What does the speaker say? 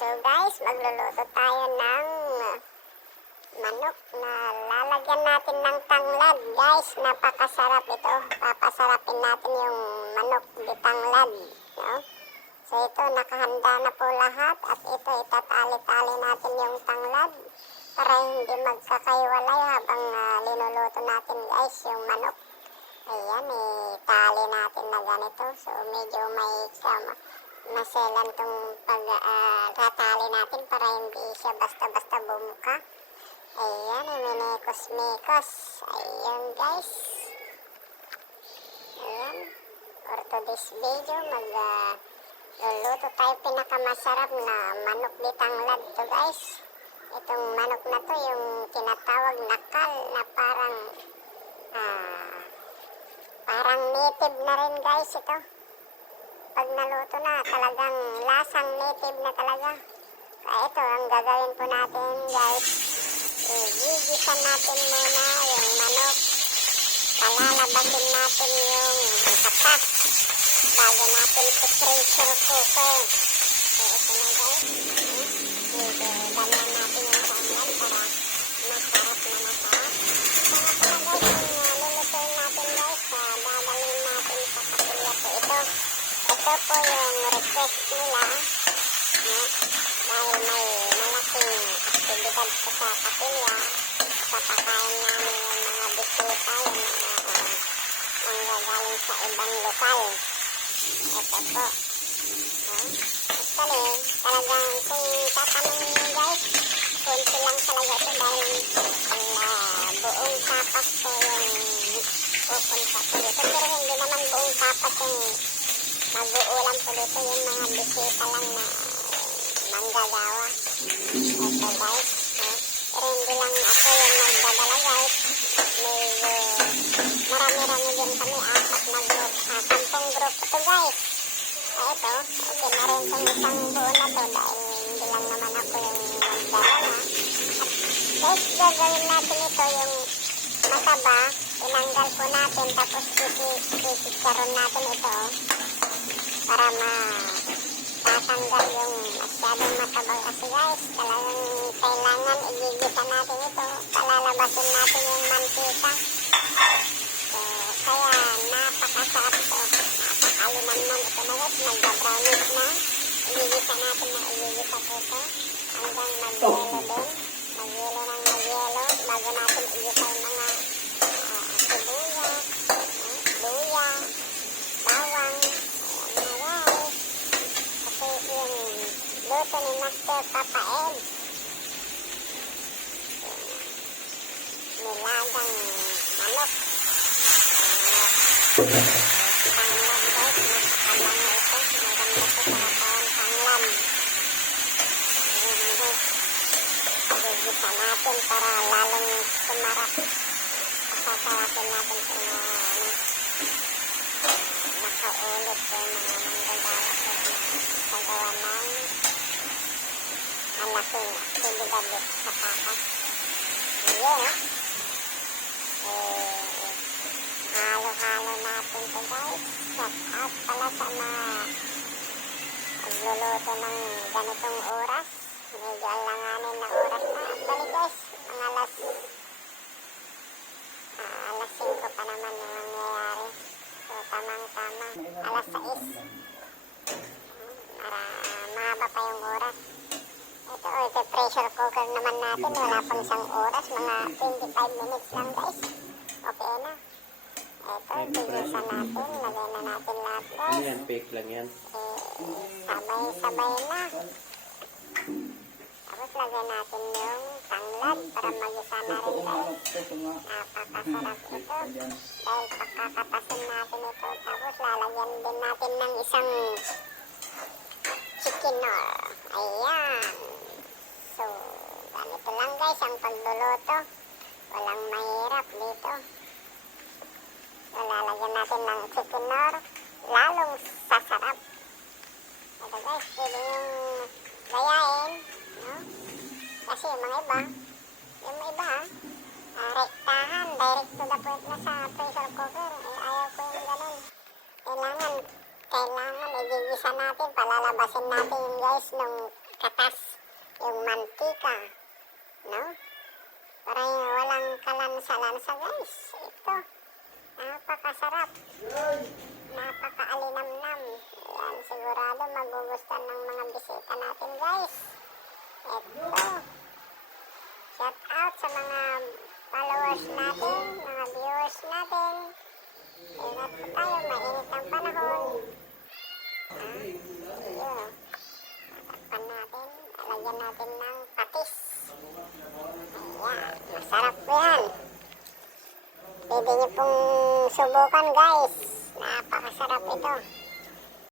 So guys, magluluto tayo ng manok na lalagyan natin ng tanglad. Guys, napakasarap ito. Papasarapin natin yung manok di tanglad. No? So ito, nakahanda na po lahat at ito, itatali-tali natin yung tanglad para hindi magkakaiwalay habang ah, linuluto natin guys yung manok. Ayan, eh, tali natin na ganito. So, medyo may sama, maselan tong pag-tatali natin para hindi siya basta-basta bumuka. Ayan, minekos-mekos. Ayan, guys. Ayan. For today's video, mag, ah, luluto tayo pinakamasarap na manok di tanglad to, guys. Itong manok na to, yung tinatawag na kal na parang, ah, Parang native na rin guys ito. Pag naluto na, talagang lasang native na talaga. Kaya ito, ang gagawin po natin guys, i-gigisan natin muna yung manok. Palalabasin natin yung katas bago natin i-pressure cooker. So, ito na guys. Ganyan natin yung tangan para masarap na masarap. So, ito na guys, yung uh, lulutuin natin guys, uh, dadalhin natin sa kapilya po ito. Ito po yung request nila. No? Dahil may malaking aktibidad po sa kapilya, papakain namin yung mga bisita, yung mga uh, manggagaling sa ibang lokal. Ito po. No? Actually, talagang kung tatanungin guys, konti lang talaga ito dahil ang ah, buong tapas po yung pupunta po dito. Pero hindi naman buong tapas yung mag-uulam po dito yung mga bisita lang na manggagawa. Ito guys. No? Pero hindi lang ako yung magdadala guys. Uh, marami-rami din kami. Apat na group. Ah, group ito guys. Ah, ito. Okay na rin itong isang buo na to dahil hindi lang naman ako yung magdadala. At guys, gagawin natin ito yung mataba. Tinanggal po natin tapos kikikaroon natin ito para ma tatanggal yung masyadong mataba kasi guys. Talagang kailangan igigisa natin ito. Palalabasin natin yung mantika. So kaya napakasarap ito. Napakalinamnan ito na guys magbabrownish na. Igigisa natin na igigisa po ito hanggang mag-yelo din. Mag-yelo ng mag-yelo bago natin igisa yung mga ah, sibuyas ah, luya bawang ayan na guys kasi yung luto ni Master Papa nilagang manok tanglad guys napakalang ito maganda po sa katawan tanglad ayan guys pagigisa natin para lalong sumarap pasasarapin natin sa mga ano nakaulit po mga manggagawa po na paggawa ng aktibidad dito sa takas. Yun, eh, halo-halo natin to guys. Shout out pala sa mga nagluluto ng ganitong oras. Medyo alanganin na oras na. Actually guys, mga alas ah, alas 5 pa naman yung nangyayari. So, tamang-tama. Alas 6. Para mahaba pa yung oras. Ito, oh, ito pressure cooker naman natin. Wala pang isang oras. Mga 25 minutes lang, guys. Okay na. Ito, tigisa natin. Lagay na natin lahat, Ano guys. yan? Fake lang yan. Eh, sabay-sabay na. Tapos lagay natin yung tanglad para magisa na rin, guys. Napakasarap ito. Dahil pagkakatasin natin ito, tapos lalagyan din natin ng isang chikinor. Ayan. So, ganito lang guys ang pagluluto. Walang mahirap dito. So, lalagyan natin ng chikinor. Lalong sasarap. Ito guys, pwede yung gayain. No? Kasi yung mga iba, yung iba ha, Ah, rektahan, direct to the point na sa pressure cooker. Eh, ayaw ko yung ganun. Kailangan, kailangan, igigisa ginisa natin, palalabasin natin guys nung katas, yung mantika. No? Para yung walang kalansa-lansa guys. Ito. Napakasarap. Napakaalinamnam. Yan, sigurado magugustuhan ng mga bisita natin guys. Ito. Shout out sa mga followers natin, mga viewers natin. Ingat po tayo, mainit ang panahon. Ah, yun. Tatakpan natin, lalagyan natin ng patis. Ayan, masarap po yan. Pwede niyo pong subukan guys. Napakasarap ito.